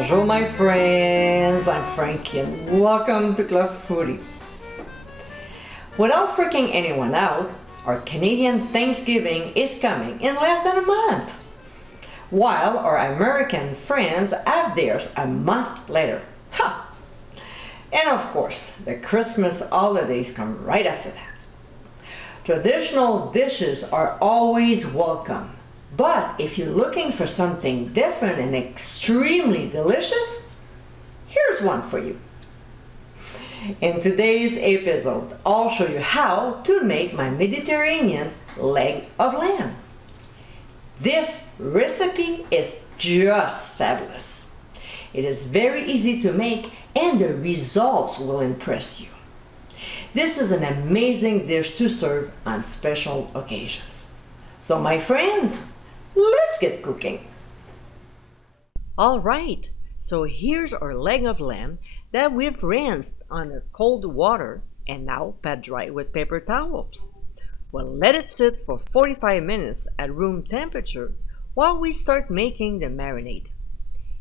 Bonjour my friends, I'm Frankie and welcome to Club Foodie. Without freaking anyone out, our Canadian Thanksgiving is coming in less than a month, while our American friends have theirs a month later. Ha! And of course, the Christmas holidays come right after that. Traditional dishes are always welcome. But if you're looking for something different and extremely delicious, here's one for you. In today's episode, I'll show you how to make my Mediterranean leg of lamb. This recipe is just fabulous. It is very easy to make and the results will impress you. This is an amazing dish to serve on special occasions. So my friends, let's get cooking. Alright, so here's our leg of lamb that we've rinsed under cold water and now pat dry with paper towels. We'll let it sit for 45 minutes at room temperature while we start making the marinade.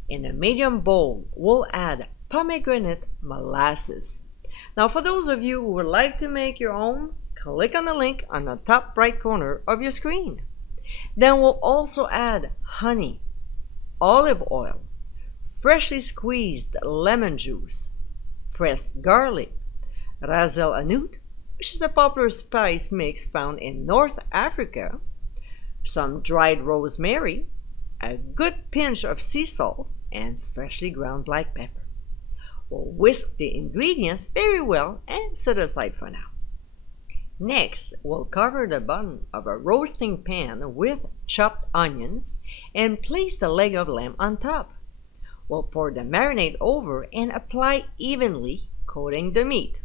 In a medium bowl, we'll add pomegranate molasses. Now for those of you who would like to make your own, click on the link on the top right corner of your screen. Then we'll also add honey, olive oil, freshly squeezed lemon juice, pressed garlic, ras el hanout, which is a popular spice mix found in North Africa, some dried rosemary, a good pinch of sea salt, and freshly ground black pepper. We'll whisk the ingredients very well and set aside for now. Next, we'll cover the bottom of a roasting pan with chopped onions and place the leg of lamb on top. We'll pour the marinade over and apply evenly, coating the meat.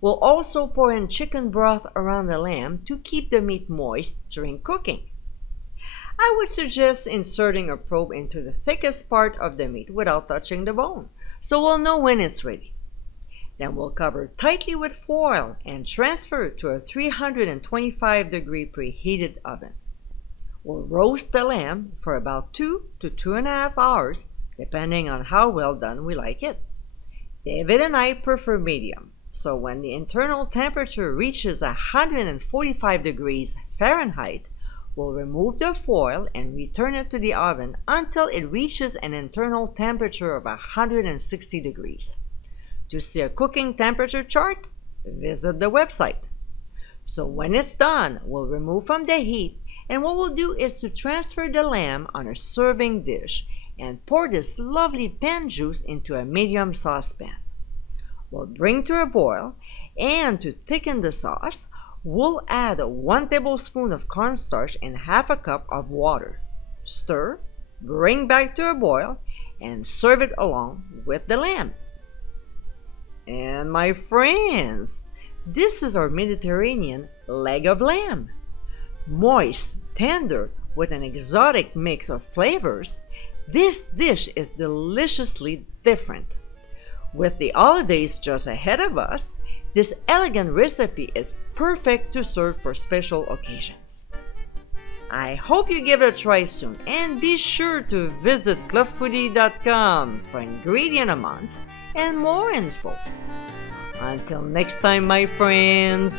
We'll also pour in chicken broth around the lamb to keep the meat moist during cooking. I would suggest inserting a probe into the thickest part of the meat without touching the bone, so we'll know when it's ready. Then we'll cover tightly with foil and transfer to a 325-degree preheated oven. We'll roast the lamb for about 2 to 2.5 hours, depending on how well done we like it. David and I prefer medium, so when the internal temperature reaches 145 degrees Fahrenheit, we'll remove the foil and return it to the oven until it reaches an internal temperature of 160 degrees. To see a cooking temperature chart, visit the website. So when it's done, we'll remove from the heat, and what we'll do is to transfer the lamb on a serving dish and pour this lovely pan juice into a medium saucepan. We'll bring to a boil, and to thicken the sauce, we'll add 1 tablespoon of cornstarch and half a cup of water. Stir, bring back to a boil, and serve it along with the lamb. And my friends, this is our Mediterranean leg of lamb. Moist, tender, with an exotic mix of flavors, this dish is deliciously different. With the holidays just ahead of us, this elegant recipe is perfect to serve for special occasions. I hope you give it a try soon, and be sure to visit clubfoodie.com for ingredient amounts and more info. Until next time, my friends,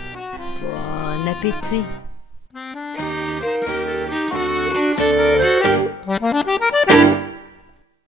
bon appétit!